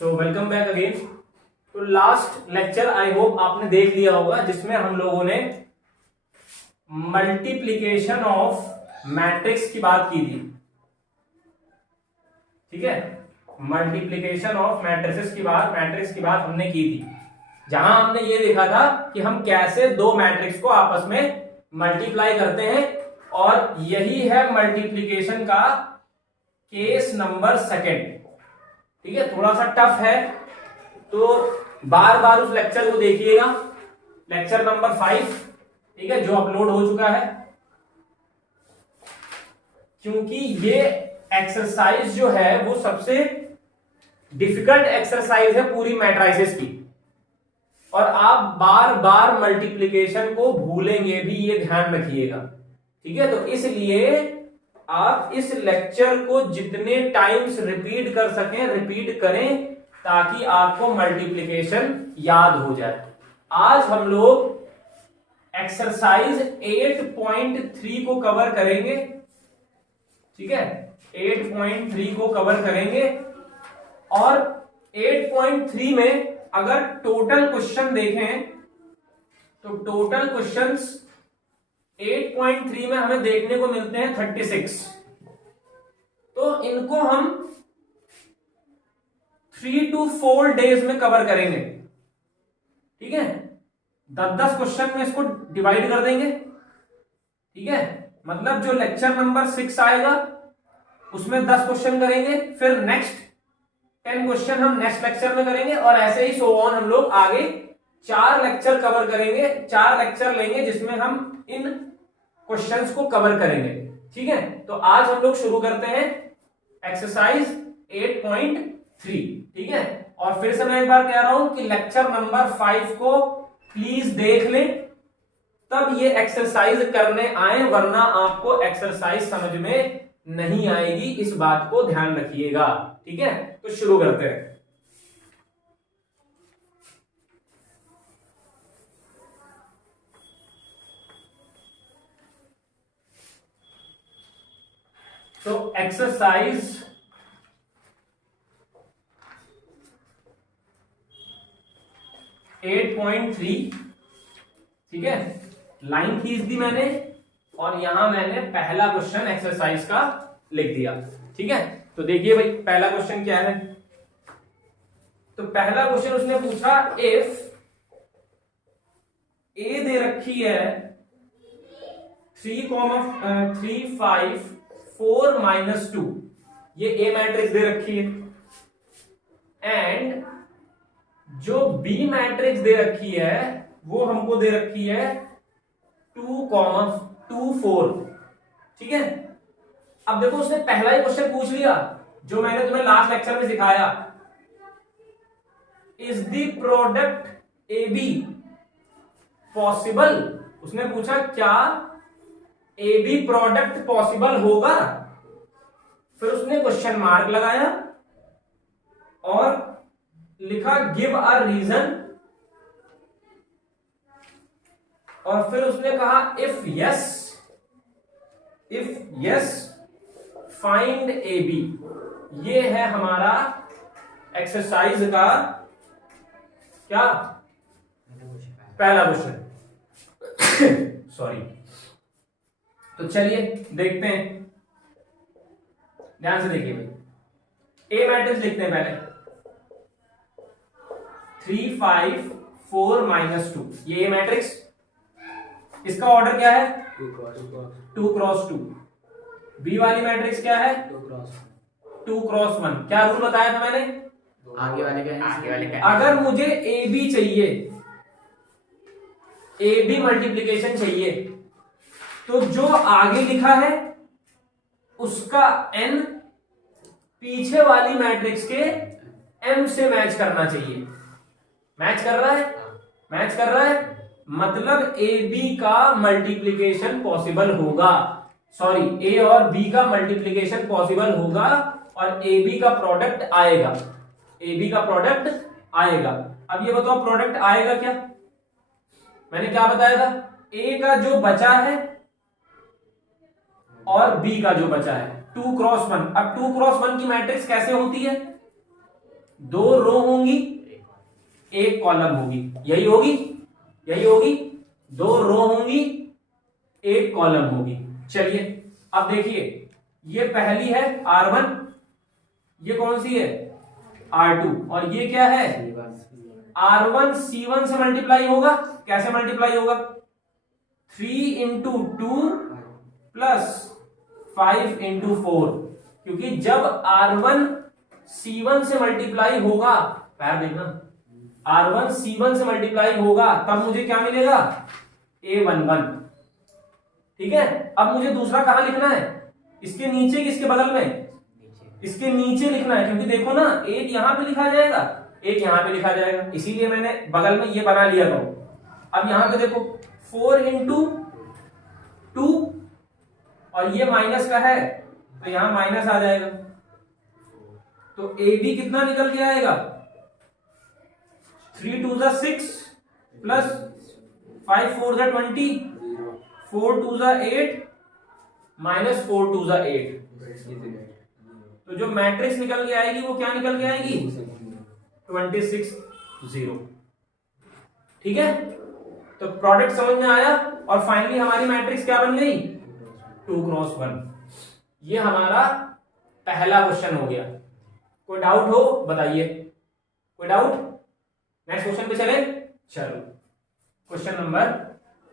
So welcome back again. तो last lecture I hope आपने देख लिया होगा, जिसमें हम लोगों ने मल्टीप्लिकेशन ऑफ मैट्रिक्स की बात की थी। ठीक है, मल्टीप्लिकेशन ऑफ मैट्रिसेस की बात हमने की थी, जहां हमने ये देखा था कि हम कैसे दो मैट्रिक्स को आपस में मल्टीप्लाई करते हैं, और यही है मल्टीप्लिकेशन का केस नंबर सेकंड। ठीक है, थोड़ा सा टफ है तो बार बार उस लेक्चर को देखिएगा, लेक्चर नंबर 5, ठीक है, जो अपलोड हो चुका है, क्योंकि ये एक्सरसाइज जो है वो सबसे डिफिकल्ट एक्सरसाइज है पूरी मैट्रिसेस की, और आप बार बार मल्टीप्लिकेशन को भूलेंगे भी, ये ध्यान रखिएगा। ठीक है, तो इसलिए आप इस लेक्चर को जितने टाइम्स रिपीट कर सकें रिपीट करें, ताकि आपको मल्टीप्लिकेशन याद हो जाए। आज हम लोग एक्सरसाइज 8.3 को कवर करेंगे। ठीक है, 8.3 को कवर करेंगे, और 8.3 में अगर टोटल क्वेश्चन देखें तो टोटल क्वेश्चंस 8.3 में हमें देखने को मिलते हैं 36। तो इनको हम 3 to 4 डेज में कवर करेंगे। ठीक है, 10-10 क्वेश्चन में इसको डिवाइड कर देंगे। ठीक है, मतलब जो लेक्चर नंबर 6 आएगा उसमें 10 क्वेश्चन करेंगे, फिर नेक्स्ट 10 क्वेश्चन हम नेक्स्ट लेक्चर में करेंगे, और ऐसे ही सो ऑन हम लोग आगे 4 लेक्चर कवर करेंगे, 4 लेक्चर लेंगे जिसमें हम इन क्वेश्चंस को कवर करेंगे। ठीक है, तो आज हम लोग शुरू करते हैं एक्सरसाइज 8.3। ठीक है, और फिर से मैं एक बार कह रहा हूं कि लेक्चर नंबर 5 को प्लीज देख लें, तब ये एक्सरसाइज करने आए, वरना आपको एक्सरसाइज समझ में नहीं आएगी, इस बात को ध्यान रखिएगा। ठीक है, तो शुरू करते हैं। तो एक्सरसाइज 8.3, ठीक है, लाइन खींच दी मैंने, और यहां मैंने पहला क्वेश्चन एक्सरसाइज का लिख दिया। ठीक है, तो देखिए भाई पहला क्वेश्चन क्या है। तो पहला क्वेश्चन उसने पूछा, इफ ए दे रखी है 3, 5, 4 - 2, ये ए मैट्रिक्स दे रखी है, एंड जो बी मैट्रिक्स दे रखी है वो हमको दे रखी है 2, 2, 4। ठीक है, अब देखो उसने पहला ही क्वेश्चन पूछ लिया जो मैंने तुम्हें लास्ट लेक्चर में सिखाया, is the product A be possible. उसने पूछा क्या ए बी प्रोडक्ट पॉसिबल होगा, फिर उसने क्वेश्चन मार्क लगाया और लिखा गिव अ रीजन, और फिर उसने कहा if yes find A B. ये है हमारा एक्सरसाइज का क्या, पहला क्वेश्चन। सॉरी, तो चलिए देखते हैं, ध्यान से देखिए भाई। ए मैट्रिक्स लिखते हैं पहले, 3, 5, 4 - 2, ये ए मैट्रिक्स, इसका ऑर्डर क्या है 2 क्रॉस 2। बी वाली मैट्रिक्स क्या है 2 क्रॉस 1। क्या रूल बताया था मैंने, आगे वाले का अगर मुझे ए बी चाहिए, ए बी मल्टीप्लीकेशन चाहिए, तो जो आगे लिखा है उसका n पीछे वाली मैट्रिक्स के m से मैच करना चाहिए। मैच कर रहा है, मैच कर रहा है, मतलब ए बी का मल्टीप्लीकेशन पॉसिबल होगा, सॉरी ए और बी का मल्टीप्लीकेशन पॉसिबल होगा, और ए बी का प्रोडक्ट आएगा, ए बी का प्रोडक्ट आएगा। अब ये बताओ प्रोडक्ट आएगा क्या, मैंने क्या बताया था, ए का जो बचा है और बी का जो बचा है 2 क्रॉस 1। अब 2 क्रॉस 1 की मैट्रिक्स कैसे होती है, 2 रो होंगी, 1 कॉलम होगी, यही होगी, यही होगी। 2 रो होंगी, 1 कॉलम होगी। चलिए अब देखिए, ये पहली है R1, ये कौन सी है R2, और ये क्या है R1 C1 से मल्टीप्लाई होगा। कैसे मल्टीप्लाई होगा? 3 into 2 प्लस 5 into 4, क्योंकि जब R1 C1 से मल्टीप्लाई होगा, पैर देखना, R1 C1 से मल्टीप्लाई होगा तब मुझे क्या मिलेगा? A11। ठीक है, अब मुझे दूसरा कहां लिखना है? इसके नीचे कि इसके बगल में? इसके नीचे लिखना है, क्योंकि देखो ना, एक यहां पे लिखा जाएगा, एक यहां पे लिखा जाएगा, इसीलिए मैंने बगल में ये बना लिया था। अब यहां पे देखो 4 into 2, और ये माइनस का है तो यहां माइनस आ जाएगा, तो ए बी कितना निकल के आएगा? 3 2 6 प्लस 5 4 20, 4 2 8 माइनस 4 2 8। तो जो मैट्रिक्स निकल के आएगी वो क्या निकल के आएगी? 26 0। ठीक है, तो प्रोडक्ट समझ में आया, और फाइनली हमारी मैट्रिक्स क्या बन गई? 2 क्रॉस 1। ये हमारा पहला क्वेश्चन हो गया। कोई डाउट हो बताइए, कोई डाउट? नेक्स्ट क्वेश्चन पे चले। चलो question number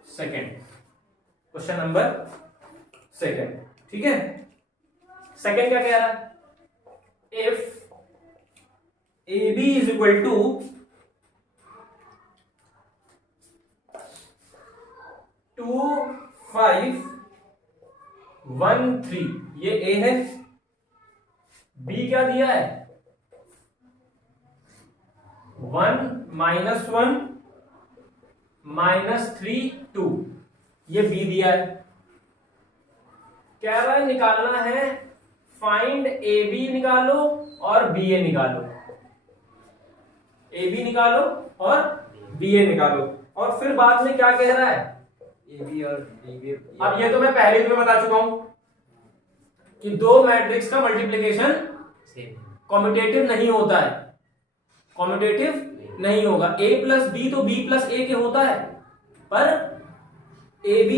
second, question number second. ठीक है, सेकंड क्या कह रहा है? If AB is equal to 2 5 1 3, ये A है। B क्या दिया है? 1 -1 -3 2, ये B दिया है। कह रहा है निकालना है, फाइंड AB निकालो और BA निकालो, AB निकालो और BA निकालो, और फिर बाद में क्या कह रहा है? AB और BB। अब ये तो मैं पहले भी बता चुका हूं कि दो मैट्रिक्स का मल्टीप्लिकेशन कॉम्यूटेटिव नहीं होता है, कॉम्यूटेटिव नहीं होगा। A प्लस B तो B प्लस A के होता है, पर AB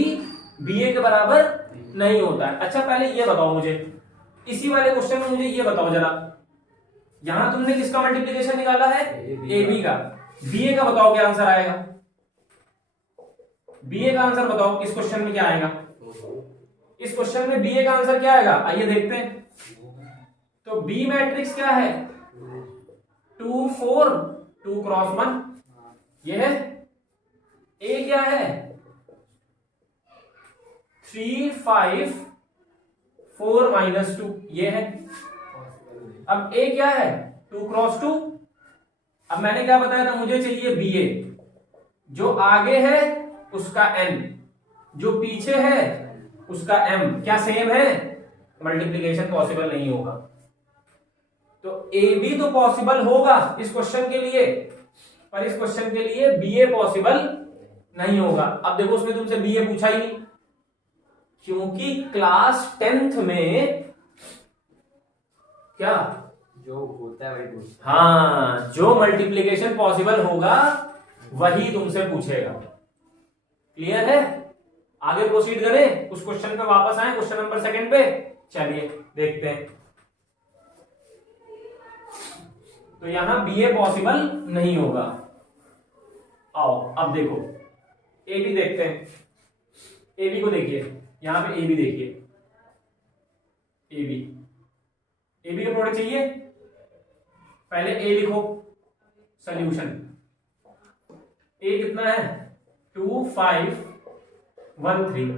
BA के बराबर नहीं होता है। अच्छा पहले ये बताओ मुझे, इसी वाले क्वेश्चन में मुझे ये बताओ जरा, यहां तुमने किसका मल्टीप्लिकेशन निकाला है? AB का। BA का बताओ क्या आंसर आएगा? BA का आंसर बताओ, इस क्वेश्चन में क्या आएगा? इस क्वेश्चन में BA का आंसर क्या आएगा? आइए देखते हैं। तो B मैट्रिक्स क्या है? 2 4 2 क्रॉस 1, ये है। A क्या है? 3 5 4 -2, ये है। अब A क्या है? 2 क्रॉस 2। अब मैंने क्या बताया था? मुझे चाहिए BA, जो आगे है उसका N, जो पीछे है उसका M। क्या सेम है? मल्टीप्लिकेशन पॉसिबल नहीं होगा। तो AB तो पॉसिबल होगा इस क्वेश्चन के लिए, पर इस क्वेश्चन के लिए BA पॉसिबल नहीं होगा। अब देखो उसने तुमसे BA पूछा ही नहीं, क्योंकि क्लास 10th में क्या जो होता है वही पूछता है। हाँ, जो मल्टीप्लिकेशन पॉसिबल होगा वही तुमसे पूछेगा। क्लियर है? आगे प्रोसीड करें, उस क्वेश्चन पे वापस आए, क्वेश्चन नंबर सेकंड पे। चलिए देखते हैं। तो यहां BA पॉसिबल नहीं होगा। आओ अब देखो AB देखते हैं। AB को देखिए, यहां पे AB देखिए, AB का प्रोडक्ट चाहिए। पहले A लिखो, सॉल्यूशन। A कितना है? 2 5 1 3।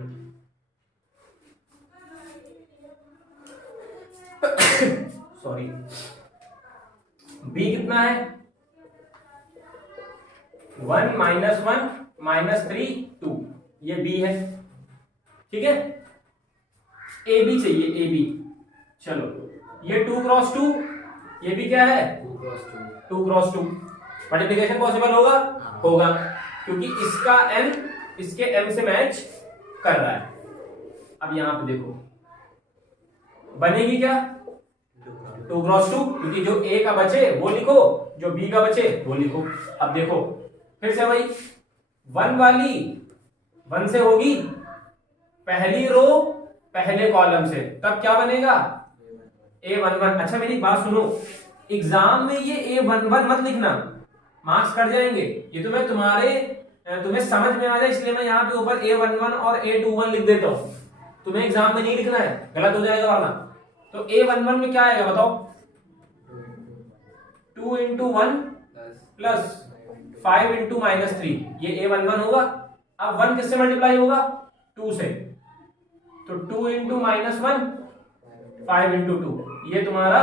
सॉरी। B कितना है? 1 -1 -3 2, ये B है। ठीक है, AB चाहिए, AB। चलो ये 2 क्रॉस 2, ये भी क्या है? 2 क्रॉस 2। मल्टीप्लिकेशन पॉसिबल होगा? होगा, क्योंकि इसका M इसके M से मैच कर रहा है। अब यहां पे देखो बनेगी क्या? 2 क्रॉस 2, क्योंकि जो ए का बचे वो लिखो, जो बी का बचे वो लिखो। अब देखो फिर से भाई 1 वाली 1 से होगी पहली रो पहले कॉलम से, तब क्या बनेगा A11। अच्छा मेरी बात सुनो, एग्जाम में ये A11 मत लिखना, मार्क्स कट जाएंगे। ये तो मैं तुम्हें समझ में आ जाए इसलिए मैं यहाँ पे ऊपर A11 और A21 लिख देता हूँ। तुम्हें एग्जाम में नहीं लिखना है, गलत हो जाएगा वरना। तो A11 में क्या आएगा बताओ? 2 into 1 प्लस 5 into -3, ये A11 होगा। अब 1 किससे मल्टीप्लाई होगा? 2 से, तो 2 into -1 5 into 2, ये तुम्हारा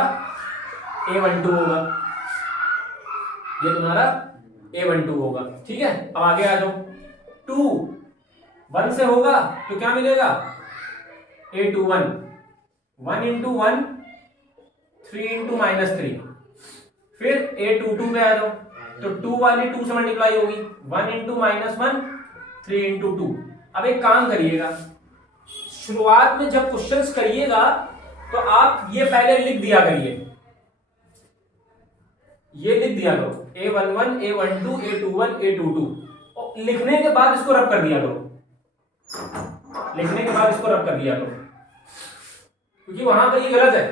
A12 होगा, ये तुम्हारा A12 होगा। ठीक है, अब आगे आ जाओ। 2 1 से होगा तो क्या मिलेगा? A21। 1 into 1 3 into -3, फिर A22 पे आ जाओ, तो 2 वाली 2 से मल्टीप्लाई होगी, 1 into -1 3 into 2। अब एक काम करिएगा, शुरुआत में जब क्वेश्चंस करिएगा तो आप ये पहले लिख दिया करिए, ये लिख दिया करो A11 A12 A21 A22, और लिखने के बाद इसको रब कर दिया करो, लिखने के बाद इसको रब कर दिया करो, क्योंकि वहां पर ये गलत है,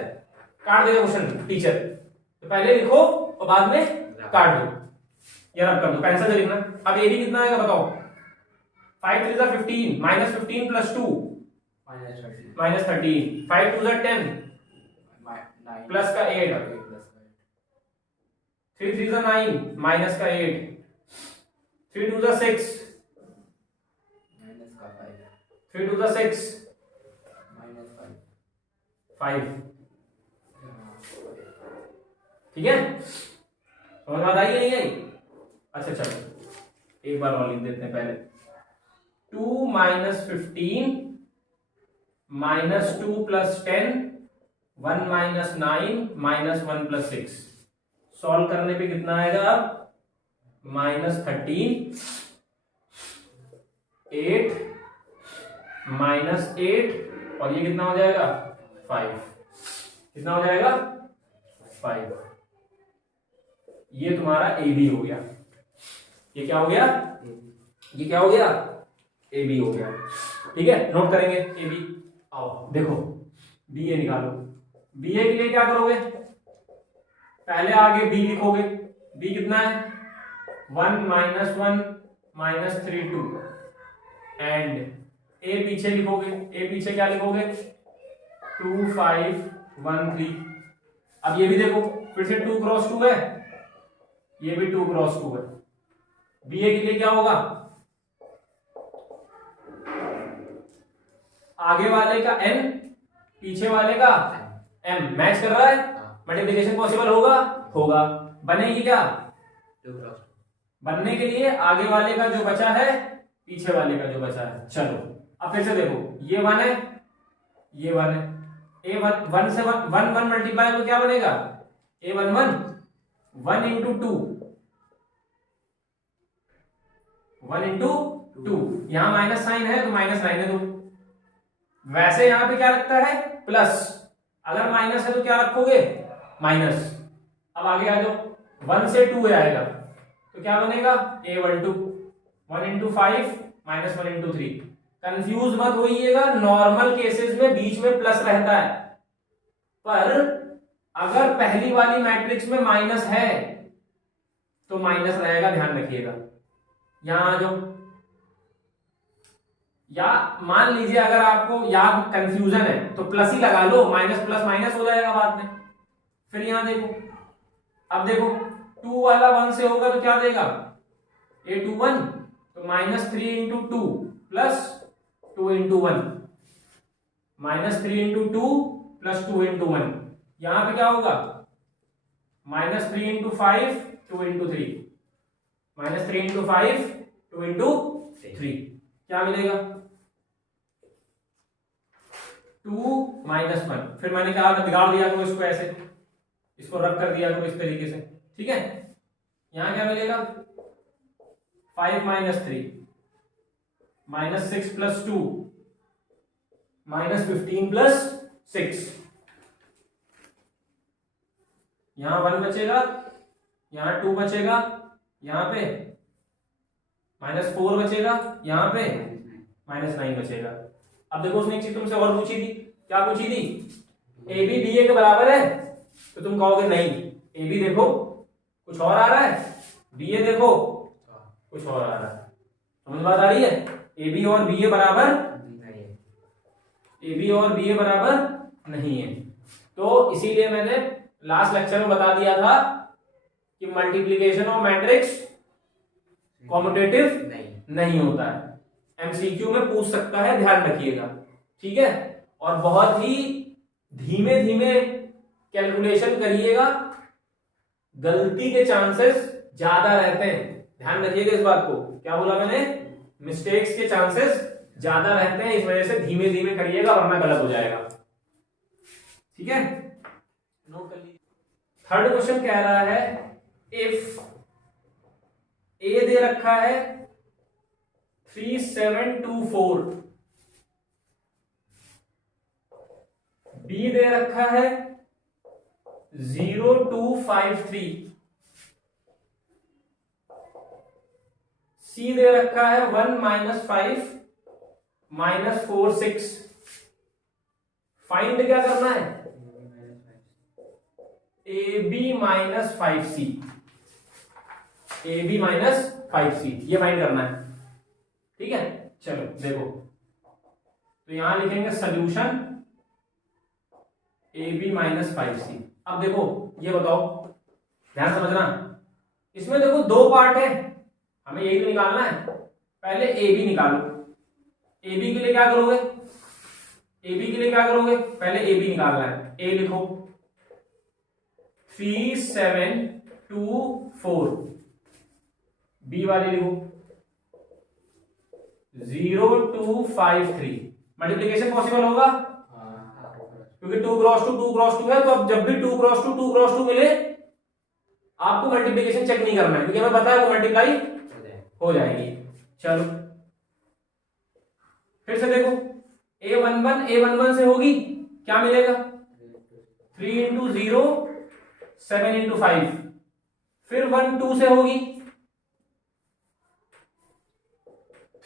काट देगा क्वेश्चन टीचर। तो पहले लिखो और बाद में काट दो या रब कर दो, पेंसिल से लिखना। अब ए भी कितना आएगा बताओ? 5 3 15 -15 + 2 -13, 5 2 10 प्लस का 8, 3 3 9 माइनस का 8, 3 2 6 3 2 6 5। ठीक है, समझ बात आई नहीं आई? अच्छा चलो एक बार और लिख देते हैं पहले। 2 - 15 -2 + 10 1 - 9 -1 + 6, सॉल्व करने पे कितना आएगा? -13 8 -8 और ये कितना हो जाएगा? 5। कितना हो जाएगा? 5। ये तुम्हारा ए बी हो गया। ये क्या हो गया? ये क्या हो गया? ए बी हो गया। ठीक है, नोट करेंगे ए बी। आओ देखो बी ए निकालो। बी ए के लिए क्या करोगे? पहले आगे बी लिखोगे। बी कितना है? 1 - 1 -3 2 एंड ए पीछे लिखोगे। ए पीछे क्या लिखोगे? 2 5 1 3। अब ये भी देखो फिर से 2 क्रॉस 2 है, ये भी 2 क्रॉस 2 है। बी ए के लिए क्या होगा? आगे वाले का n पीछे वाले का m मैच कर रहा है, मल्टीप्लिकेशन पॉसिबल होगा? होगा। बनेगी क्या? 2 क्रॉस 2। बनने के लिए आगे वाले का जो बचा है पीछे वाले का जो बचा है। चलो अब फिर से देखो, ये 1 है, ये 1 है। ए 1 से 1 1 मल्टीप्लाई तो क्या बनेगा? A11 1 into 2 1 into 2। यहां माइनस साइन है तो माइनस रहने दो। वैसे यहां पे क्या लगता है? प्लस। अगर माइनस है तो क्या रखोगे? माइनस। अब आगे आ जाओ, 1 से 2 आएगा तो क्या बनेगा? A12 1 into 5 -1 into 3। कंफ्यूज मत होइएगा, नॉर्मल केसेस में बीच में प्लस रहता है, पर अगर पहली वाली मैट्रिक्स में माइनस है तो माइनस रहेगा, ध्यान रखिएगा। यहां आ जाओ, या मान लीजिए अगर आपको याद कंफ्यूजन है तो प्लस ही लगा लो, माइनस प्लस माइनस हो जाएगा बाद में। फिर यहां देखो, अब देखो 2 वाला 1 से होगा तो क्या देगा? A21 तो -3 into 2 plus 2 into 1, -3 into 2 plus 2 into 1। यहां पे क्या होगा? -3 into 5 2 into 3, -3 into 5 2 into 3, क्या मिलेगा? 2 - 1। फिर मैंने क्या बिगाड़ दिया करो इसको, ऐसे इसको रब कर दिया करो इस तरीके से। ठीक है, यहां क्या मिलेगा? 5 - 3 -6 + 2 -15 + 6। यहाँ 1 बचेगा, यहाँ 2 बचेगा, यहाँ पे -4 बचेगा, यहाँ पे -9 बचेगा। अब देखो उसने एक चीज तुमसे और पूछी थी, क्या पूछी थी? ए बी बी ए के बराबर है, तो तुम कहोगे नहीं, ए बी देखो कुछ और आ रहा है, बी ए देखो कुछ और आ रहा है। समझ बात आ रही है? ए बी और बी ए बराबर, ए बी और बी ए बराबर नहीं है। तो इसीलिए मैंने लास्ट लेक्चर में बता दिया था कि मल्टीप्लिकेशन ऑफ मैट्रिक्स कॉम्यूटेटिव नहीं होता है। एमसीक्यू में पूछ सकता है, ध्यान रखिएगा, ठीक है। और बहुत ही धीमे धीमे कैलकुलेशन करिएगा, गलती के चांसेस ज्यादा रहते हैं, ध्यान रखिएगा इस बात को। क्या बोला मैंने? मिस्टेक्स के चांसेस ज्यादा रहते हैं, इस वजह से धीमे धीमे करिएगा वरना गलत हो जाएगा, ठीक है। नोट कर लीजिए। थर्ड क्वेश्चन कह रहा है इफ ए दे रखा है 3724, बी दे रखा है 0253, सी दे रखा है 1 -5 -4 6। फाइंड क्या करना है? A B minus 5C, A B minus 5C ये फाइंड करना है, ठीक है। चलो देखो, तो यहां लिखेंगे solution A B minus 5C। अब देखो ये बताओ, ध्यान समझना, इसमें देखो दो पार्ट है, हमें यही तो निकालना है। पहले ए बी निकालो। ए बी के लिए क्या करोगे? ए बी के लिए क्या करोगे? पहले ए बी निकालना है। ए लिखो 3724, बी वाले लिखो 0253। मल्टीप्लीकेशन पॉसिबल होगा क्योंकि 2 क्रॉस 2 2 क्रॉस 2 है, तो अब जब भी 2 क्रॉस 2 2 क्रॉस 2 मिले आपको मल्टीप्लीकेशन चेक नहीं करना है, क्योंकि हमें पता है वो मल्टीप्लाई हो जाएगी। चलो फिर से देखो, A11 से होगी, क्या मिलेगा? 3 इंटू 0 7 इंटू 5। फिर 1 2 से होगी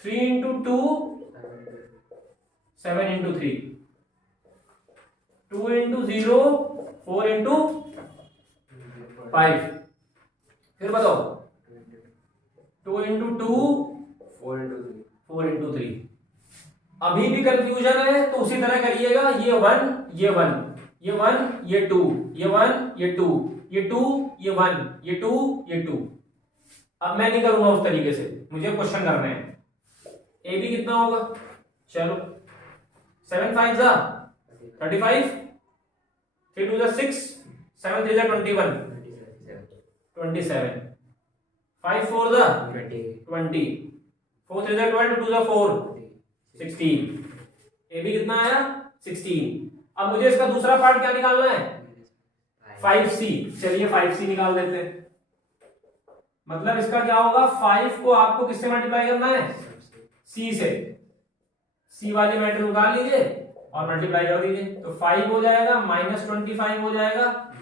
3 इंटू 2 7 इंटू 3, 2 इंटू 0 4 इंटू 5। फिर बताओ 2 इंटू 2 4 इंटू 3। अभी भी कंफ्यूजन है तो उसी तरह करिएगा, ये 1 ये 1 ये 1 ये 2 ये 1 ये 2 ये 2 ये 1 ये 2 ये 2। अब मैं नहीं करूंगा उस तरीके से, मुझे क्वेश्चन करने हैं। ए बी कितना होगा? चलो 7 5 जा 35, 3 2 जा 6, 7 3 जा 21 27, 5 4 जा 20, 4 3 जा 12, 2 जा 4 16। ए बी कितना आया? 16। अब मुझे इसका दूसरा पार्ट क्या निकालना है? 5C। चलिए 5C निकाल देते हैं। मतलब इसका क्या होगा? 5 को आपको किससे मल्टीप्लाई करना है? C से। C वाली मैटर निकाल लीजिए और मल्टीप्लाई कर दीजिए, तो 5 हो जाएगा, -25 हो जाएगा,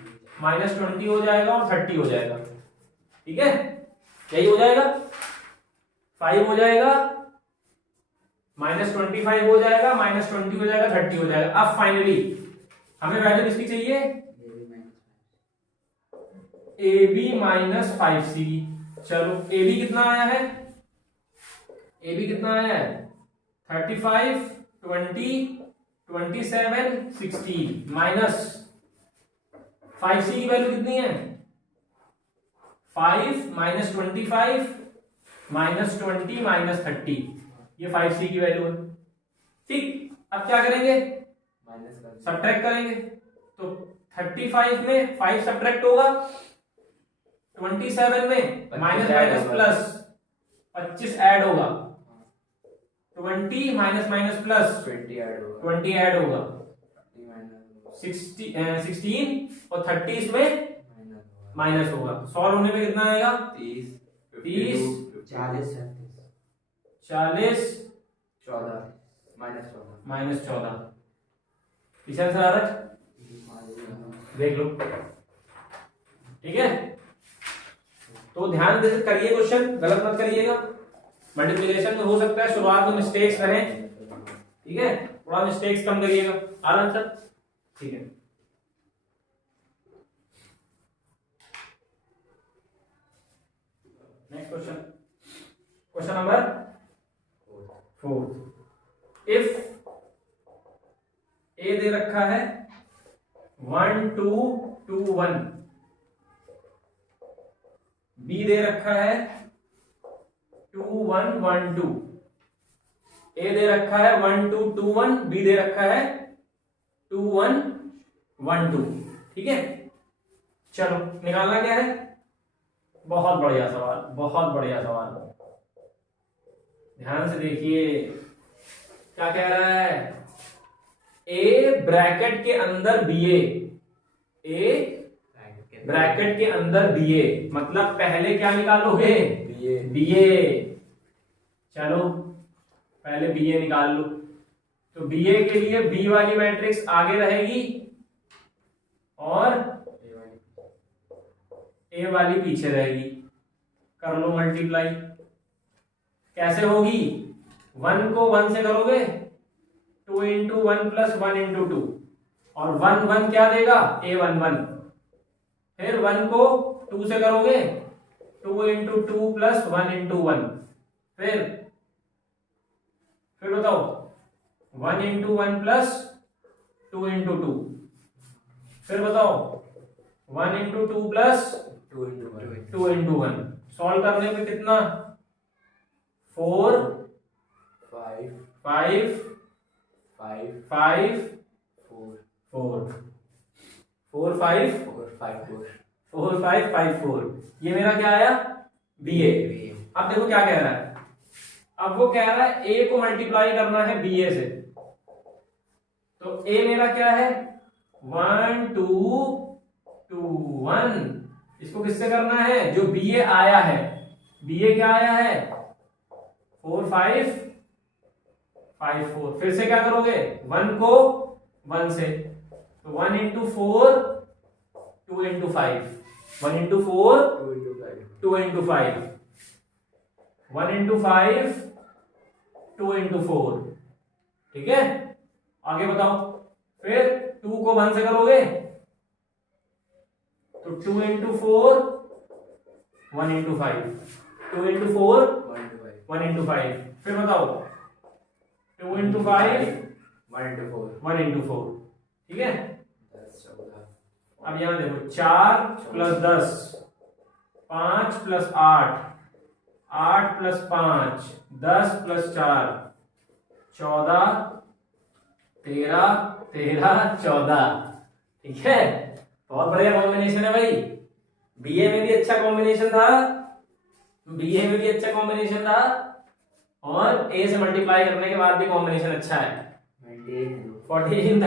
-20 हो जाएगा और 30 हो जाएगा, ठीक है। यही हो जाएगा, 5 हो जाएगा, -25 हो जाएगा, -20 हो जाएगा, 30 हो जाएगा। अब फाइनली हमें वैल्यू किसकी चाहिए? A B minus 5C। चलो ए बी कितना आया है? ए बी कितना आया है? 35 20 27 16 माइनस 5C की वैल्यू कितनी है? 5 -25 -20 -30, ये 5C की वैल्यू है, ठीक। अब क्या करेंगे? सब्ट्रैक्ट करेंगे, तो 35 में 5 सब्ट्रैक्ट होगा, 27 में माइनस माइनस प्लस 25 ऐड होगा, 20 माइनस माइनस प्लस 20 ऐड होगा, 16 और 30 इसमें माइनस होगा। सॉल्व होने पे कितना आएगा? 30 40 -14 इसे आंसर आ रहा है, देख लो। ठीक है, तो ध्यान से करिए, क्वेश्चन गलत मत करिएगा। मल्टीप्लिकेशन में हो सकता है शुरुआत में मिस्टेक्स रहे, ठीक है, थोड़ा मिस्टेक्स कम करिएगा। आराम से, ठीक है। Next question, question number 4। If A दे रखा है 1 2 2 1, बी दे रखा है 2 1 1 2, ए दे रखा है 1 2 2 1, बी दे रखा है 2 1 1 2, ठीक है। चलो निकालना क्या है, बहुत बढ़िया सवाल, बहुत बढ़िया सवाल, ध्यान से देखिए क्या कह रहा है। ए ब्रैकेट के अंदर बी ए ब्रैकेट के अंदर बी ए, मतलब पहले क्या निकालोगे, बी ए। चलो पहले बी ए निकाल लो, तो बी ए के लिए बी वाली मैट्रिक्स आगे रहेगी और ए वाली पीछे रहेगी। कर लो मल्टीप्लाई, कैसे होगी, 1 को 1 से करोगे 2 इंटू 1 प्लस 1 इंटू 2, और 1 1 क्या देगा, ए 1 1, फिर 1 को 2 से करोगे 2 इंटू 2 प्लस 1 इंटू 1, फिर बताओ 1 इंटू 1 प्लस 2 इंटू 2, फिर बताओ 1 इंटू 2 प्लस 2 इंटू 1। सॉल्व करने पे कितना, 4 5 5 5 5 4 4 5 4 5 5 4, ये मेरा क्या आया, बी ए। अब देखो क्या कह रहा है, अब वो कह रहा है ए को मल्टीप्लाई करना है बी ए से, तो ए मेरा क्या है 1 2 2 1, इसको किससे करना है, जो बी ए आया है, बी ए क्या आया है 4 5 5 4, फिर से क्या करोगे 1 को 1 से, तो 1 into 4 2 into 5, 1 into 4 2 into 5, 1 into 5 2 into 4, ठीक है। आगे बताओ, फिर 2 को 1 से करोगे तो 2 इंटू 4 1 इंटू 5, 2 इंटू 4 1 इंटू 5, फिर बताओ 2 इंटू 5 1 इंटू 4, ठीक है। अब यहां देखो 4 प्लस 10 5 प्लस 8 8 प्लस 5 10 प्लस 4 14 13 13 14, ठीक है। बहुत बढ़िया कॉम्बिनेशन है भाई, बीए में भी अच्छा कॉम्बिनेशन था, बीए में भी अच्छा कॉम्बिनेशन था, और ए से मल्टीप्लाई करने के बाद भी कॉम्बिनेशन अच्छा है। 14 13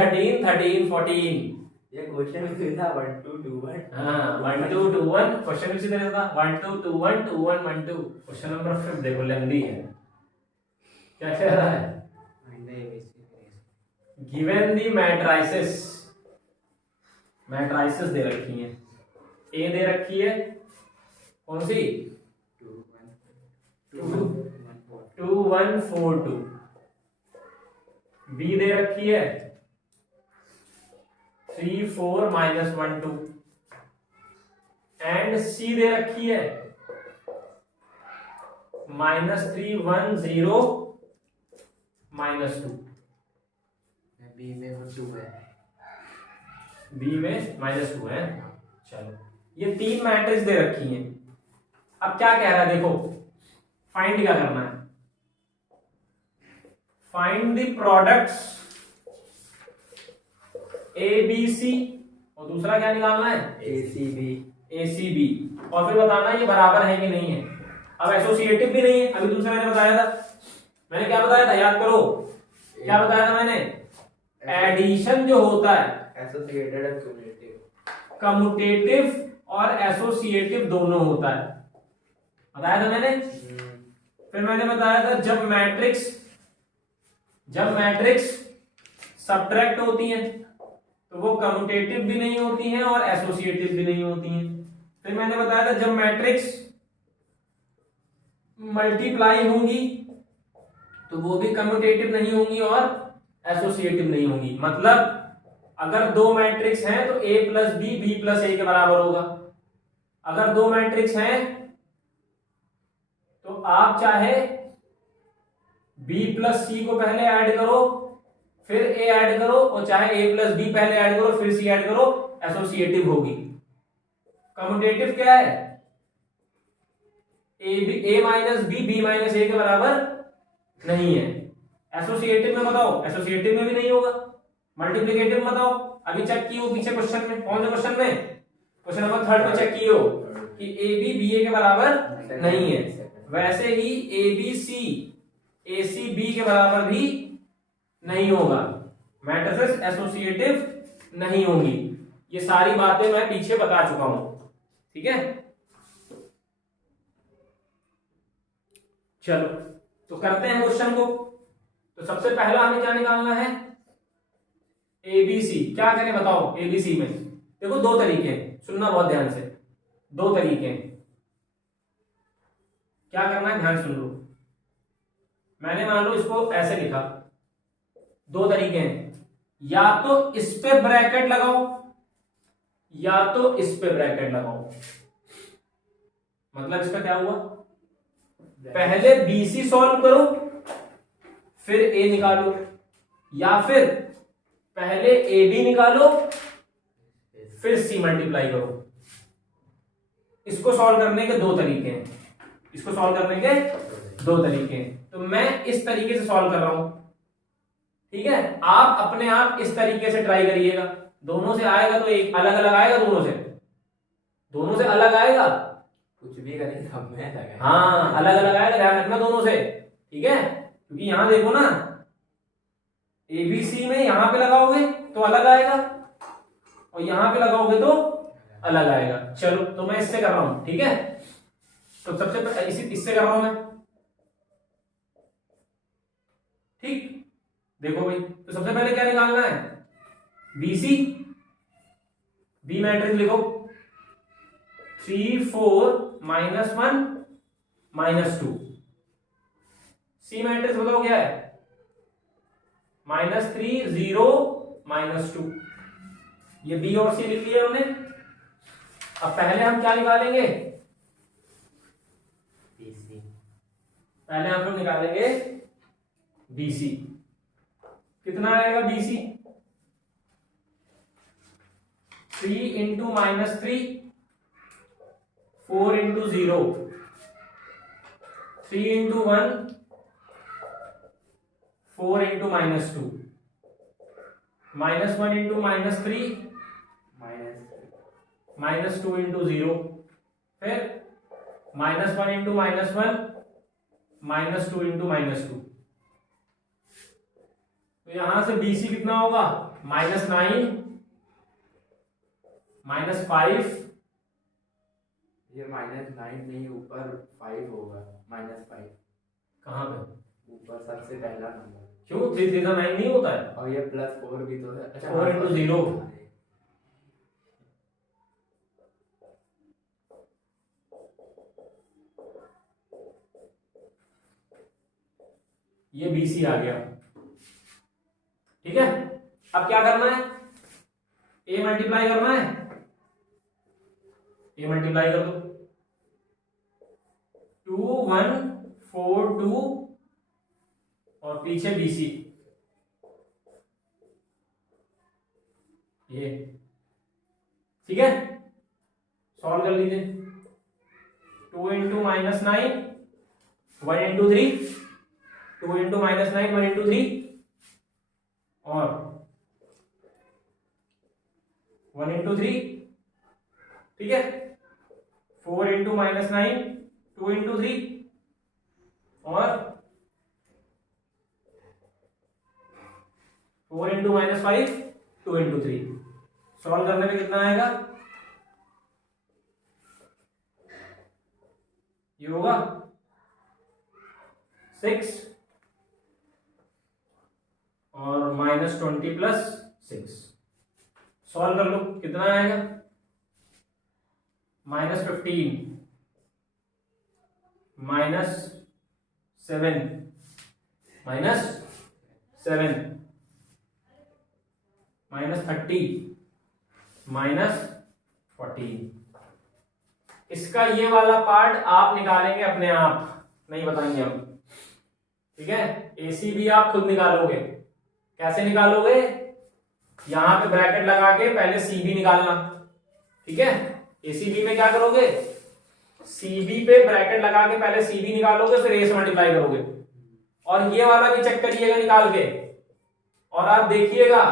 13 14, ये क्वेश्चन भी था 1 2 2 1, हाँ 1 2 2 1, क्वेश्चन भी सीधे था 1 2 2 1 2 1 1 2। क्वेश्चन नंबर 5 देखो लेंदी है, क्या कह रहा है, गिवन दी मैट्रिसेस, मैट्रिसेस दे रखी है, ए दे रखी है कौन सी 2 1 4 2, बी दे रखी है 3 4 -1 2, एंड सी दे रखी है -3 1 0 -2, बी में 2 है, बी में -2 है। चलो ये 3 मैट्रिक्स दे रखी हैं, अब क्या कह रहा है देखो, फाइंड क्या करना है, find the products A B C, और दूसरा क्या निकालना है ए सी बी, और फिर बताना ये बराबर है कि नहीं है। अब एसोसिएटिव भी नहीं है, अभी दूसरा मैंने बताया था, मैंने क्या बताया था याद करो, क्या बताया था मैंने, एडिशन जो होता है एसोसिएटेड और कम्यूटेटिव, कम्यूटेटिव और एसोसिएटिव दोनों होता है, बताया था मैंने। फिर मैंने बताया था जब मैट्रिक्स सब्ट्रैक्ट होती हैं तो वो कम्यूटेटिव भी नहीं होती हैं और एसोसिएटिव भी नहीं होती हैं, फिर मैंने बताया था जब मैट्रिक्स मल्टीप्लाई होंगी तो वो भी कम्यूटेटिव नहीं होंगी और एसोसिएटिव नहीं होंगी। मतलब अगर दो मैट्रिक्स हैं तो a प्लस बी प्लस ए के बराबर होगा। अगर दो मैट्रिक्स हैं तो आप चाहे b प्लस सी को पहले ऐड करो फिर a ऐड करो, और चाहे a प्लस बी पहले ऐड करो फिर c ऐड करो, एसोसिएटिव होगी। कम्यूटेटिव क्या है? a माइनस बी माइनस ए के बराबर नहीं है। एसोसिएटिव में बताओ, एसोसिएटिव में भी नहीं होगा। मल्टीप्लिकेटिव में बताओ, अभी चेक किए हो पीछे क्वेश्चन में, कौन से क्वेश्चन में, क्वेश्चन नंबर 3 में चेक किए हो कि ए बी बी ए के बराबर नहीं है। वैसे ही ए बी सी ए सी बी के बराबर भी नहीं होगा। मैट्रिसेस एसोसिएटिव नहीं होंगी। ये सारी बातें मैं पीछे बता चुका हूं, ठीक है। चलो तो करते हैं क्वेश्चन को। तो सबसे पहला हमें क्या निकालना है? एबीसी। क्या करें बताओ? एबीसी में देखो दो तरीके हैं, सुनना बहुत ध्यान से। दो तरीके हैं, क्या करना है ध्यान सुन लो। मैंने मान लो इसको ऐसे लिखा, दो तरीके हैं, या तो इस पे ब्रैकेट लगाओ या तो इस पे ब्रैकेट लगाओ। मतलब इसका क्या हुआ? पहले बीसी सॉल्व करो फिर ए निकालो, या फिर पहले ए बी निकालो फिर सी मल्टीप्लाई करो। इसको सॉल्व करने के दो तरीके हैं, इसको सॉल्व करने के दो तरीके हैं। तो मैं इस तरीके से सॉल्व कर रहा हूं, ठीक है। आप अपने आप इस तरीके से ट्राई करिएगा। दोनों से आएगा तो एक अलग अलग आएगा, दोनों से अलग आएगा, कुछ भी करेंगे हम में लगा। हाँ अलग अलग आएगा, ध्यान रखना दोनों से, ठीक है। क्योंकि यहां देखो ना, एबीसी में यहां पे लगाओगे तो अलग आएगा और यहां पे लगाओगे तो अलग आएगा। चलो तो मैं इससे कर रहा हूं, ठीक है। तो सबसे इससे कर रहा हूं मैं, ठीक। देखो भाई, तो सबसे पहले क्या निकालना है? बीसी, बी मैट्रिक्स लिखो 3 4 -1 -2। सी मैट्रिक्स बताओ क्या है? -3 0 -2। ये बी और सी लिख लिया हमने। अब पहले हम क्या निकालेंगे? बीसी। पहले हम लोग निकालेंगे बीसी। कितना आएगा BC? 3 into -3 4 into 0 3 into 1 4 into -2 -1 into -3 -2 into 0 फिर -1 इंटू -1 -2 इंटू -2। तो यहां से बीसी कितना होगा? -9 -5। ये -9 नहीं, ऊपर 5 होगा। -5 कहां पे? ऊपर सबसे पहला नंबर। क्यों 3 3 9 नहीं होता है? और ये +4 भी तो है। अच्छा 4 इंटू 0। ये बीसी आ गया, ठीक है। अब क्या करना है? ए मल्टीप्लाई करना है, ए मल्टीप्लाई कर दो। 2 1 4 2 और पीछे बीसी, ये ठीक है। सॉल्व कर लीजिए। 2 इंटू -9 1 इंटू 3 2 इंटू -9 1 इंटू 3 और 1 इंटू 3, ठीक है। 4 इंटू -9 2 इंटू 3 और 4 इंटू -5 2 इंटू 3। सॉल्व करने में कितना आएगा? ये होगा 6 और -20 + 6। सॉल्व कर लो, कितना आएगा? -15 -7 -7 -30 -14। इसका ये वाला पार्ट आप निकालेंगे अपने आप, नहीं बताएंगे हम, ठीक है। एसी भी आप खुद निकालोगे। कैसे निकालोगे? यहां पे ब्रैकेट लगा के पहले सीबी निकालना, ठीक है। एसीबी में क्या करोगे? सीबी पे ब्रैकेट लगा के पहले सीबी निकालोगे, फिर ए से मल्टीप्लाई करोगे, और ये वाला भी चेक करिएगा निकाल के, और आप देखिएगा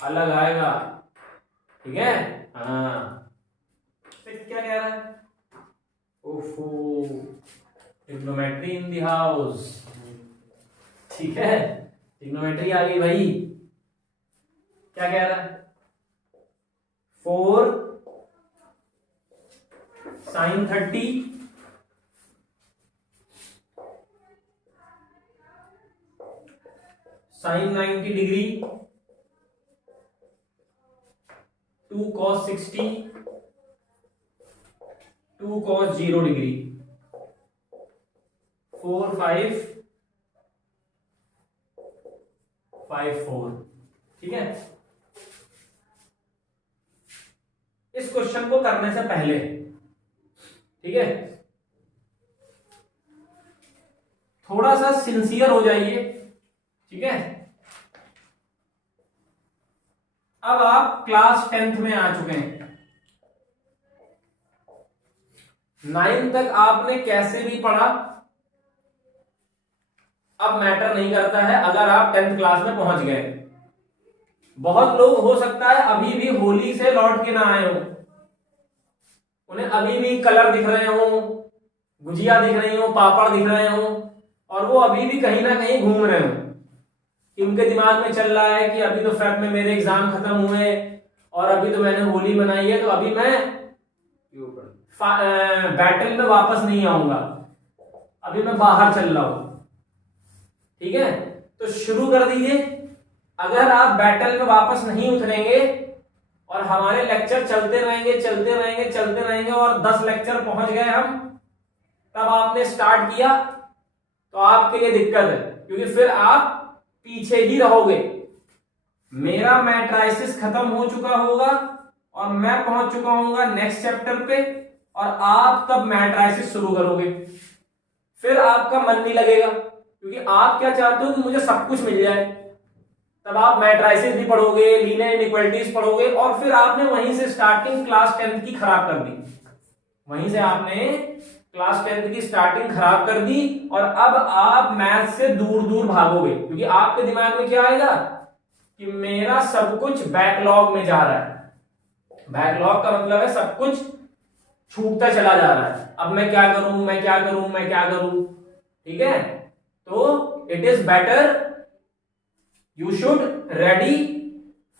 अलग आएगा, ठीक है। हाँ, क्या कह रहा है? ओफो, ट्रिग्नोमेट्री इन द हाउस, ठीक है। ट्रिग्नोमेट्री आ गई भाई। क्या कह रहा है? 4 sin 30 sin 90 degree 2 cos 60 2 cos 0 degree 4 5 5 4, ठीक है। इस क्वेश्चन को करने से पहले, ठीक है, थोड़ा सा सिंसियर हो जाइए, ठीक है। अब आप क्लास 10th में आ चुके हैं। 9 तक आपने कैसे भी पढ़ा, अब मैटर नहीं करता है अगर आप 10th क्लास में पहुंच गए। बहुत लोग हो सकता है अभी भी होली से लौट के ना आए हो, उन्हें अभी भी कलर दिख रहे हो, गुजिया दिख रही हो, पापड़ दिख रहे हो, और वो अभी भी कहीं ना कहीं घूम रहे हो कि उनके दिमाग में चल रहा है कि अभी तो फेब में मेरे एग्जाम खत्म हुए और अभी तो मैंने होली मनाई है, तो अभी मैं बैटल में वापस नहीं आऊंगा, अभी मैं बाहर चल रहा हूं, ठीक है। तो शुरू कर दीजिए। अगर आप बैटल में वापस नहीं उतरेंगे और हमारे लेक्चर चलते रहेंगे चलते रहेंगे चलते रहेंगे और 10 लेक्चर पहुंच गए हम, तब आपने स्टार्ट किया, तो आपके लिए दिक्कत है, क्योंकि फिर आप पीछे ही रहोगे। मेरा मैट्राइसिस खत्म हो चुका होगा और मैं पहुंच चुका हूंगा नेक्स्ट चैप्टर पे, और आप तब मैट्राइसिस शुरू करोगे, फिर आपका मन नहीं लगेगा, क्योंकि आप क्या चाहते हो कि मुझे सब कुछ मिल जाए। तब आप मैट्राइसिस भी पढ़ोगे, लीनियर इनइक्वालिटीज पढ़ोगे, और फिर आपने वहीं से स्टार्टिंग क्लास 10th की खराब कर दी, वहीं से आपने क्लास 10th की स्टार्टिंग खराब कर दी, और अब आप मैथ से दूर दूर भागोगे, क्योंकि आपके दिमाग में क्या आएगा कि मेरा सब कुछ बैकलॉग में जा रहा है। बैकलॉग का मतलब है सब कुछ छूटता चला जा रहा है, अब मैं क्या करूं, मैं क्या करूं, मैं क्या करूं, ठीक है। तो it is better you should ready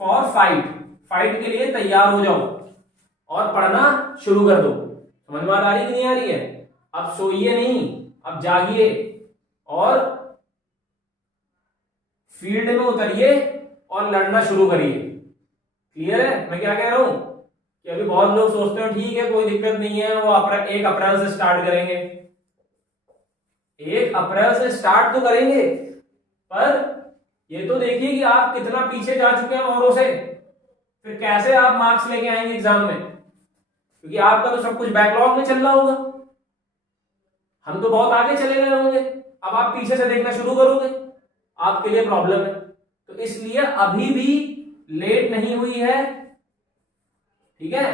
for fight, fight के लिए तैयार हो जाओ और पढ़ना शुरू कर दो। समझ में आ रही कि नहीं आ रही है? अब सोइए नहीं, अब जागिए और फील्ड में उतरिए और लड़ना शुरू करिए। क्लियर है मैं क्या कह रहा हूं? कि अभी बहुत लोग सोचते हैं ठीक है कोई दिक्कत नहीं है, वो 1 अप्रैल से स्टार्ट करेंगे। 1 अप्रैल से स्टार्ट तो करेंगे, पर ये तो देखिए कि आप कितना पीछे जा चुके हैं औरों से, फिर कैसे आप मार्क्स लेके आएंगे एग्जाम में, क्योंकि आपका तो सब कुछ बैकलॉग में चल रहा होगा। हम तो बहुत आगे चले गए होंगे, अब आप पीछे से देखना शुरू करोगे, आपके लिए प्रॉब्लम है। तो इसलिए अभी भी लेट नहीं हुई है, ठीक है।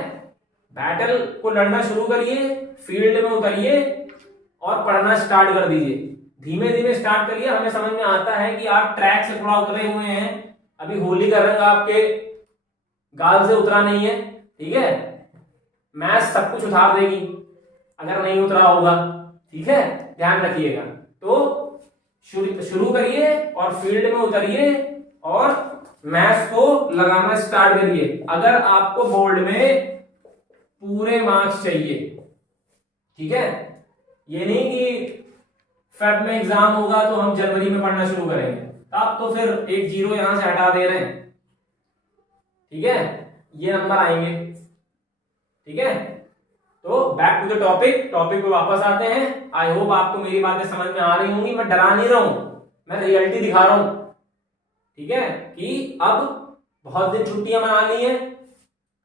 बैटल को लड़ना शुरू करिए, फील्ड में उतरिए और पढ़ना स्टार्ट कर दीजिए। धीमे धीमे स्टार्ट करिए, हमें समझ में आता है कि आप ट्रैक से थोड़ा उतरे हुए हैं, अभी होली का रंग आपके गाल से उतरा नहीं है, ठीक है। मैथ सब कुछ उतार देगी अगर नहीं उतरा होगा, ठीक है, ध्यान रखिएगा। तो शुरू करिए और फील्ड में उतरिए और मैथ्स को लगाना स्टार्ट करिए, अगर आपको बोर्ड में पूरे मार्क्स चाहिए, ठीक है। ये नहीं कि फेब में एग्जाम होगा तो हम जनवरी में पढ़ना शुरू करेंगे, तब तो फिर एक 0 यहां से हटा दे रहे हैं, ठीक है। ये नंबर आएंगे ठीक है, तो बैक टू द टॉपिक पे वापस आते हैं। आई होप आपको मेरी बातें समझ में आ रही होंगी। मैं डरा नहीं रहा हूं, मैं रियलिटी दिखा रहा हूं। ठीक है, कि अब बहुत दिन छुट्टियां मना ली हैं।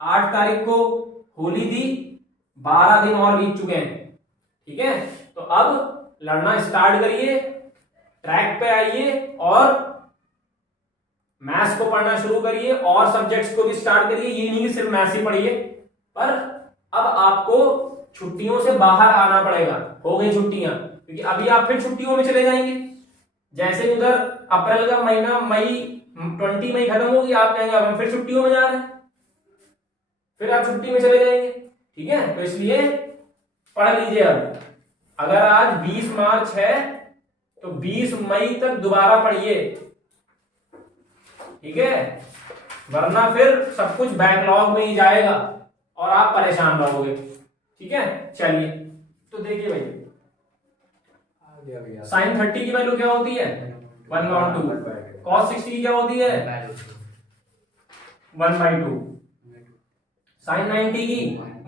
8 तारीख को होली थी, 12 दिन और बीत चुके हैं। ठीक है, तो अब लड़ना स्टार्ट करिए, ट्रैक पे आइए और मैथ्स को पढ़ना शुरू करिए और सब्जेक्ट्स को भी स्टार्ट करिए। ये नहीं कि सिर्फ मैथ्स ही पढ़िए, पर अब आपको छुट्टियों से बाहर आना पड़ेगा। हो गई छुट्टियां, क्योंकि अभी आप फिर छुट्टियों में चले जाएंगे। जैसे ही उधर अप्रैल का महीना मई 20 मई खत्म होगी, आप कहेंगे अब हम फिर छुट्टियों में जा रहे हैं, फिर आप छुट्टी में चले जाएंगे। ठीक है, तो इसलिए पढ़ लीजिए। अब अगर आज 20 मार्च है तो 20 मई तक दोबारा पढ़िए। ठीक है, वरना फिर सब कुछ बैकलॉग में ही जाएगा और आप परेशान रहोगे। ठीक है, चलिए तो देखिए भाई, साइन 30 की वैल्यू क्या होती है 1/2, कॉस 60 की क्या होती है 1/2, साइन 90 की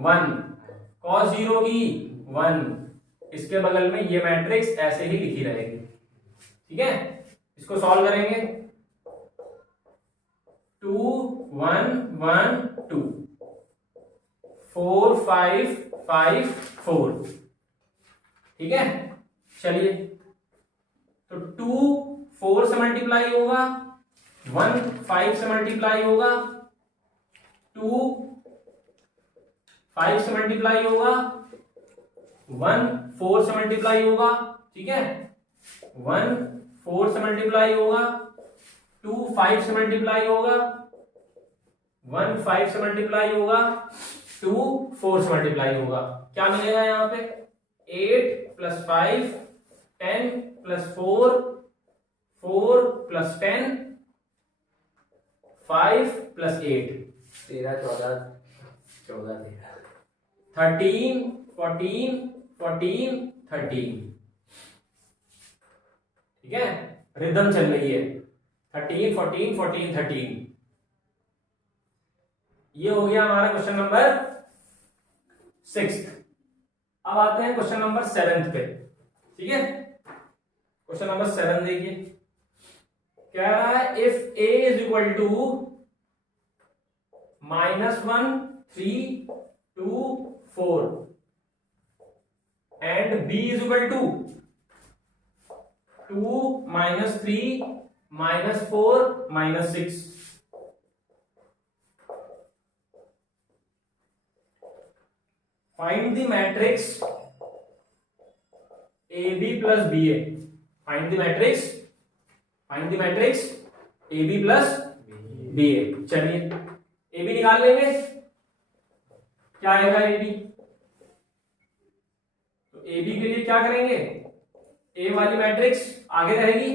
1, कॉस 0 की 1। इसके बगल में ये मैट्रिक्स ऐसे ही लिखी रहेगी। ठीक है, इसको सॉल्व करेंगे 2 1 1 2 4 5 5 4। ठीक है, चलिए तो 2 4 से मल्टीप्लाई होगा, 1 5 से मल्टीप्लाई होगा, 2 5 से मल्टीप्लाई होगा, 1 4 से मल्टीप्लाई होगा। ठीक है, 1 4 से मल्टीप्लाई होगा, 2 5 से मल्टीप्लाई होगा, 1 5 से मल्टीप्लाई होगा, 2 4 से मल्टीप्लाई होगा। क्या मिलेगा यहाँ पे 8 + 5 10 + 4 4 + 10 5 + 8 13 14 14 13 14 14 13। ठीक है, रिदम चल रही है 13 14 14 13। ये हो गया हमारा क्वेश्चन नंबर 6। अब आते हैं क्वेश्चन नंबर 7 पे। ठीक है, क्वेश्चन नंबर 7 देखिए, कह रहा है if a is equal to -1 3 2 4 and b is equal to 2 -3 -4 -6, find the matrix AB plus BA। find the matrix AB plus BA। चलिए AB निकाल लेंगे, क्या आएगा AB। तो AB के लिए क्या करेंगे, A वाली मैट्रिक्स आगे रहेगी,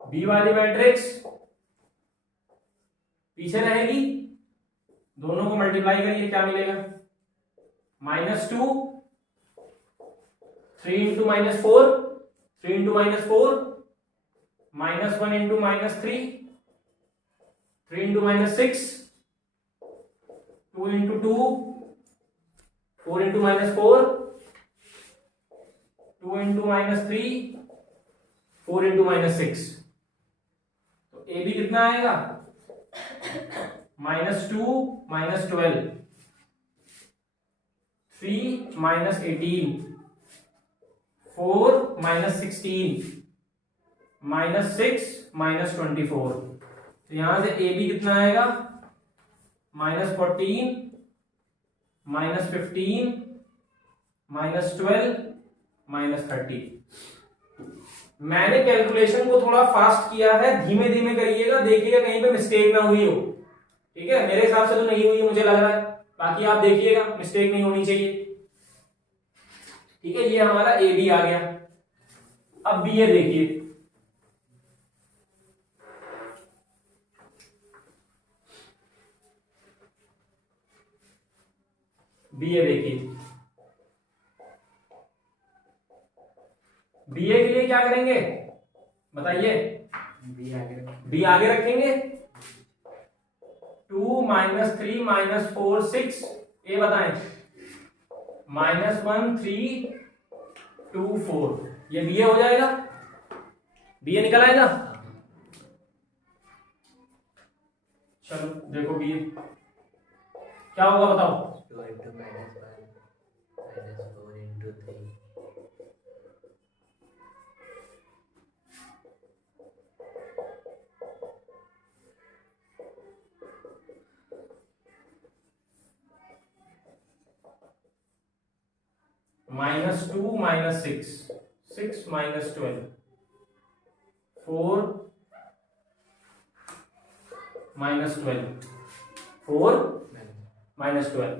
B वाली मैट्रिक्स पीछे रहेगी। दोनों को मल्टीप्लाई करिए, क्या मिलेगा -2 3 × -4 3 × -4 -1 × -3 3 × -6 2 × 2 4 × -4 2 × -3 4 × -6। तो ए बी कितना आएगा -2 -12 3 -18 4 -16 -6 -24। तो यहां से ए बी कितना आएगा -14 -15 -12 -30। मैंने कैलकुलेशन को थोड़ा फास्ट किया है, धीमे धीमे करिएगा, देखिएगा कहीं पे मिस्टेक ना हुई हो। ठीक है, मेरे हिसाब से तो नहीं हुई है, मुझे लग रहा है, बाकी आप देखिएगा, मिस्टेक नहीं होनी चाहिए। ठीक है, ये हमारा ए बी आ गया। अब बी ए देखिए, बी ए देखिए, बी ए के लिए क्या करेंगे बताइए, बी आगे बी आगे रखेंगे, 2 माइनस 3 माइनस 4 6, ये बताएं, -1 3 2 4, ये बी ए हो जाएगा, बी ए निकल आएगा। चलो देखो बी ए क्या होगा बताओ। 2 into -1 -4 into 3 -2 -6 6 -12 4 -12 4 -12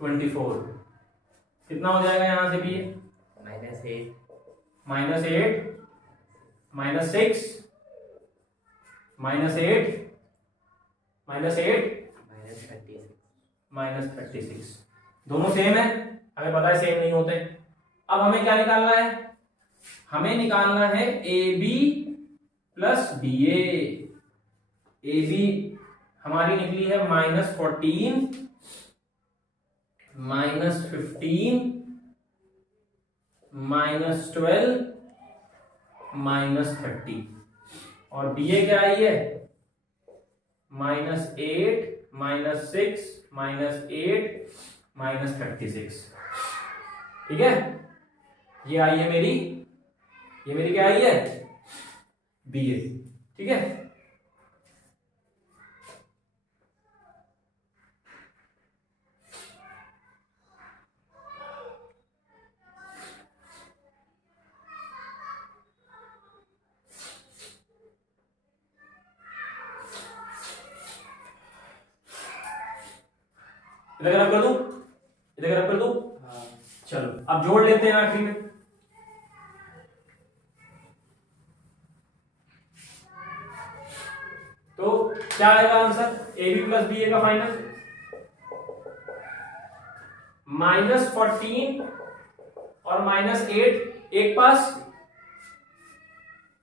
-24 कितना हो जाएगा यहां से भी? -8 -8 -6 -8 -8 -36, दोनों सेम है, हमें पता है सेम नहीं होते। अब हमें क्या निकालना है? हमें निकालना है A B plus B A B हमारी निकली है -14 -15 -12 -30, और बी ए क्या आई है? -8 -6 -8 -36, ठीक है। ये आई है मेरी, ये मेरी क्या आई है? बी ए, ठीक है। इधर ग्राफ कर दूं, इधर ग्राफ कर दूं। चलो अब जोड़ लेते हैं आखिरी में। तो क्या आएगा answer? A B plus B A का फाइनल -14 और -8 एक पास,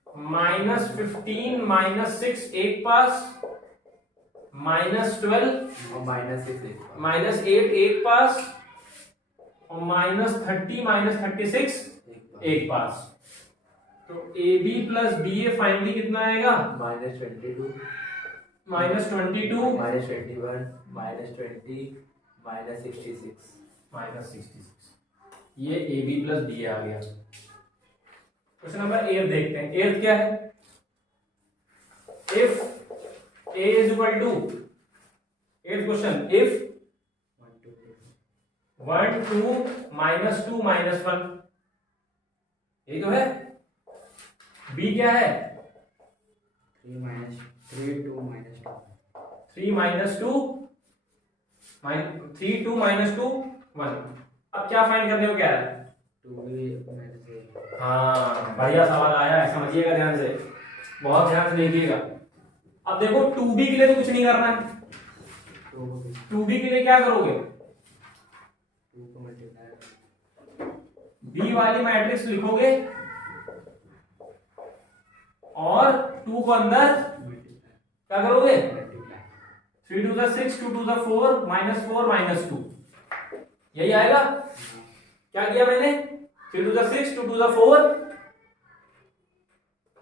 -15 -6 एक पास, -12 और -6 -8 एक पास, और -30 -36 एक पास। तो A B plus B A finally कितना आएगा? -22 -22 -21 -20 -66 -66, ये A B plus B A आ गया। क्वेश्चन नंबर 8 देखते हैं। 8 क्या है? If a is equal to, 8th question, if 1 2 -2 -1, यही तो है। b क्या है? 3 2 -2 3 -2 3 2 -2 1। अब क्या फाइंड करने को क्या है? 2 हाँ बढ़िया सवाल आया है, समझिएगा ध्यान से, बहुत ध्यान से देखिएगा। अब देखो 2b के लिए तो कुछ नहीं करना है। 2b के लिए क्या करोगे? 2 को मल्टीप्लाई b वाली मैट्रिक्स लिखोगे और 2 को अंदर क्या करोगे? 3 2 6 2 2 4 -4 -2, यही आएगा। क्या किया मैंने? 3 2 6 2 2 4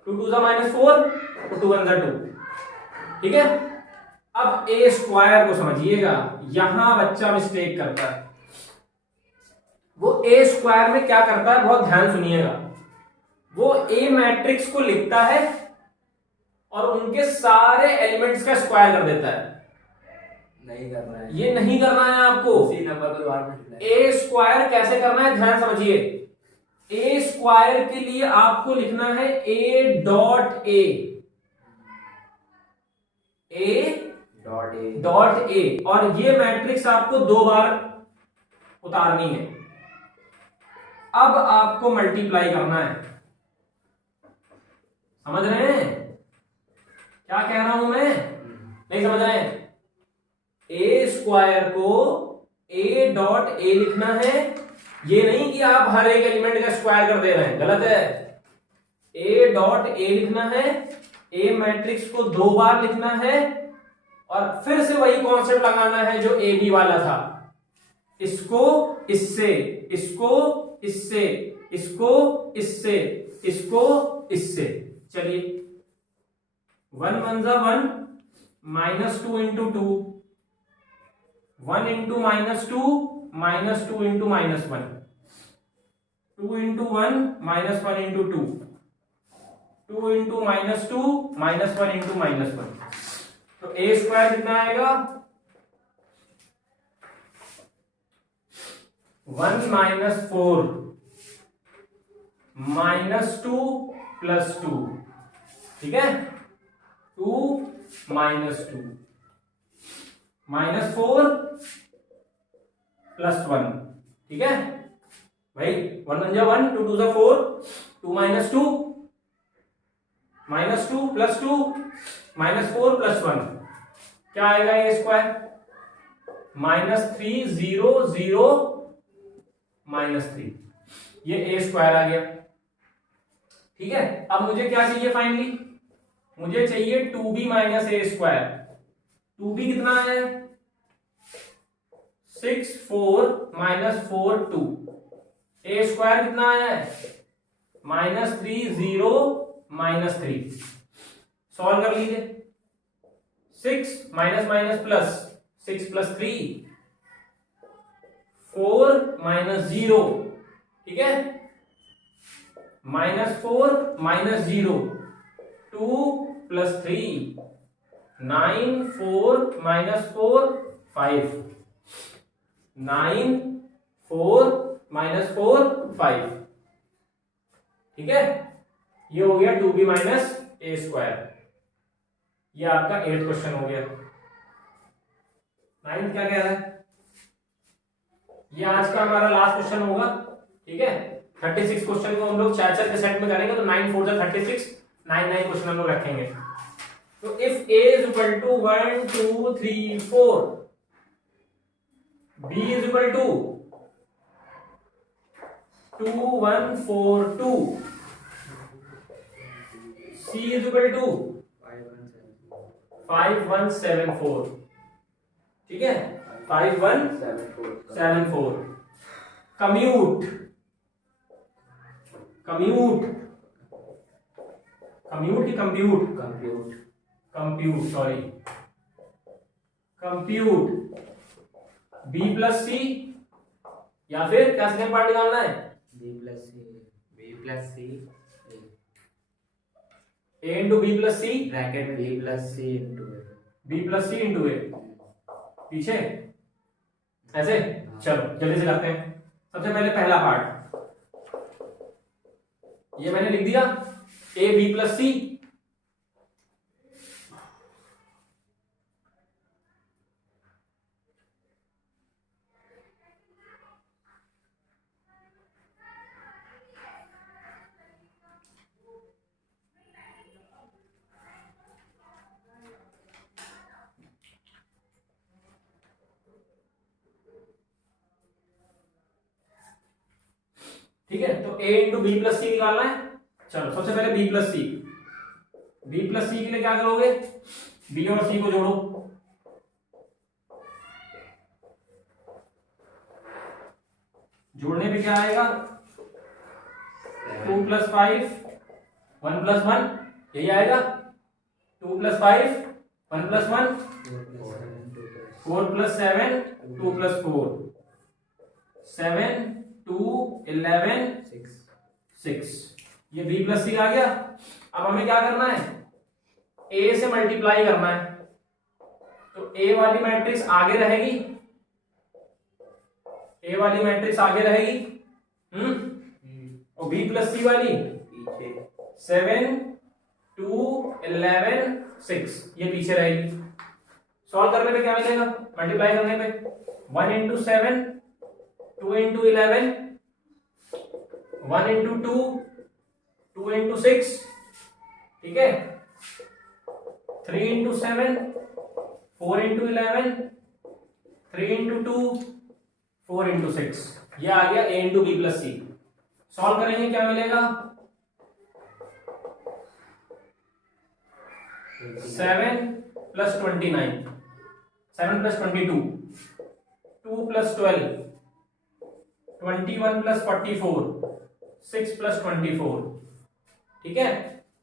2 2 -4 और 2 1 2, ठीक है। अब ए स्क्वायर को समझिएगा, यहां बच्चा मिस्टेक करता है। वो ए स्क्वायर में क्या करता है, बहुत ध्यान सुनिएगा। वो ए मैट्रिक्स को लिखता है और उनके सारे एलिमेंट्स का स्क्वायर कर देता है। नहीं करना है, ये नहीं करना है आपको। उसी नंबर को दोबारा मल्टीप्लाई। ए स्क्वायर कैसे करना है, ध्यान समझिए। ए स्क्वायर के लिए आपको लिखना है a डॉट ए, और ये मैट्रिक्स आपको 2 बार उतारनी है। अब आपको मल्टीप्लाई करना है, समझ रहे हैं क्या कह रहा हूं मैं? नहीं समझ रहे हैं? ए स्क्वायर को a डॉट ए लिखना है, ये नहीं कि आप हर एक एलिमेंट का स्क्वायर कर दे रहे हैं, गलत है। a डॉट ए लिखना है ए मैट्रिक्स को 2 बार लिखना है और फिर से वही कॉन्सेप्ट लगाना है जो ए बी वाला था, इसको इससे, इसको इससे, इसको इससे, इसको इससे। चलिए 1 1 जा 1, -2 into 2, 1 into -2, -2 into -1, 2 into 1, -1 into 2, 2 into -2, -1 into -1। तो ए स्क्वायर कितना आएगा? 1 - 4 -2 + 2, ठीक है, 2 - 2 -4 + 1, ठीक है भाई। 1 1 जा 1, 2 2 जा 4, 2 - 2 -2 + 2 -4 + 1, क्या आएगा ए स्क्वायर? -3 0 0 -3, ये ए स्क्वायर आ गया, ठीक है। अब मुझे क्या चाहिए फाइनली? मुझे चाहिए 2b - a स्क्वायर। 2b कितना है? 6 4 -4 2। ए स्क्वायर कितना है? -3 0 -3। सॉल्व कर लीजिए। 6 माइनस प्लस, 6 + 3 4 - 0, ठीक है, -4 - 0 2 + 3 9 4 - 4 5 9 4 - 4 5, ठीक है। ये हो गया 2b - a स्क्वायर। ये आपका 8th क्वेश्चन हो गया। 9th क्या कह रहा है? ये आज का हमारा लास्ट क्वेश्चन होगा, ठीक है। 36 क्वेश्चन को हम लोग 4 के सेट में करेंगे, तो 9 4 36, 9 क्वेश्चन हम लोग रखेंगे। तो if a is equal to 1 2 3 4, b is equal to 2 1 4 2, c is equal to 5 1 7 4, ठीक है, 5 1 7 4। कम्यूट, कम्यूट, कम्यूट की compute, compute, compute sorry, compute b + c, या फिर क्या सेकंड पार्ट निकालना है? b + c, a into b + c, bracket b + c into b + c into a, पीछे ऐसे। चलो जल्दी से करते हैं। सबसे पहले पहला पार्ट ये मैंने लिख दिया, a b + c, ठीक है। तो a इंटू b + c निकालना है। चलो सबसे पहले b + c, b + c के लिए क्या करोगे? b और c को जोड़ो, जोड़ने पे क्या आएगा? 2 + 5 1 + 1, यही आएगा। 2 + 5 1 + 1, 4 + 7 2 + 4 7 2 11 6। ये b + c आ गया। अब हमें क्या करना है? a से मल्टीप्लाई करना है, तो a वाली मैट्रिक्स आगे रहेगी, a वाली मैट्रिक्स आगे रहेगी, और b + c वाली पीछे। 7 2 11 6, ये पीछे रहेगी। सॉल्व करने पे क्या मिलेगा? मल्टीप्लाई करने पे 1 × 7 2 × 11 1 × 2 2 × 6, ठीक है, 3 × 7 4 × 11 3 × 2 4 × 6, ये आ गया a × b + c। सॉल्व करेंगे क्या मिलेगा? 7 plus 29, 7 plus 22, 2 plus 12, 21 plus 44, 6 plus 24। ठीक है,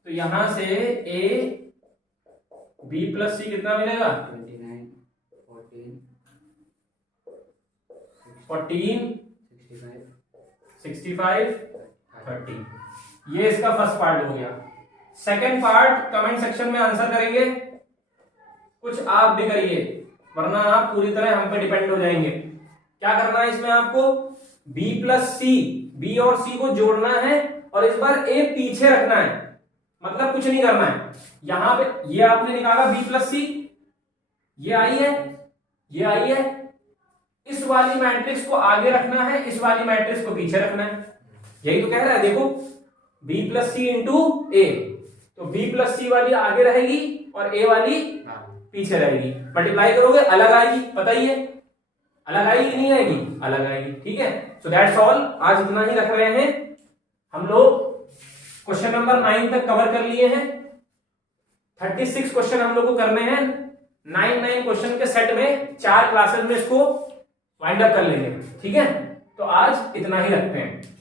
तो यहां से ए बी प्लस सी कितना मिलेगा? 29, 14, 65, 65, 30। ये इसका फर्स्ट पार्ट हो गया। सेकंड पार्ट कमेंट सेक्शन में आंसर करेंगे, कुछ आप भी करिए वरना आप पूरी तरह हम पे डिपेंड हो जाएंगे। क्या करना है इसमें आपको? बी प्लस सी, बी और सी को जोड़ना है और इस बार ए पीछे रखना है, मतलब कुछ नहीं करना है। यहां पे ये आपने निकाला बी प्लस सी, ये आई है, ये आई है, इस वाली मैट्रिक्स को आगे रखना है, इस वाली मैट्रिक्स को पीछे रखना है। यही तो कह रहा है, देखो बी प्लस सी इंटू ए, तो बी प्लस सी वाली आगे रहेगी और ए वाली पीछे रहेगी। मल्टीप्लाई करोगे अलग आएगी, पता ही है, अलग आएगी कि नहीं आएगी? अलग आएगी। ठीक है, सो दैट्स ऑल, आज इतना ही रख रहे हैं हम लोग। क्वेश्चन नंबर 9 तक कवर कर लिए हैं। 36 क्वेश्चन हम लोग को करने हैं। 9 क्वेश्चन के सेट में 4 क्लासेस में इसको वाइंड अप कर लेंगे। ठीक है, तो आज इतना ही रखते हैं।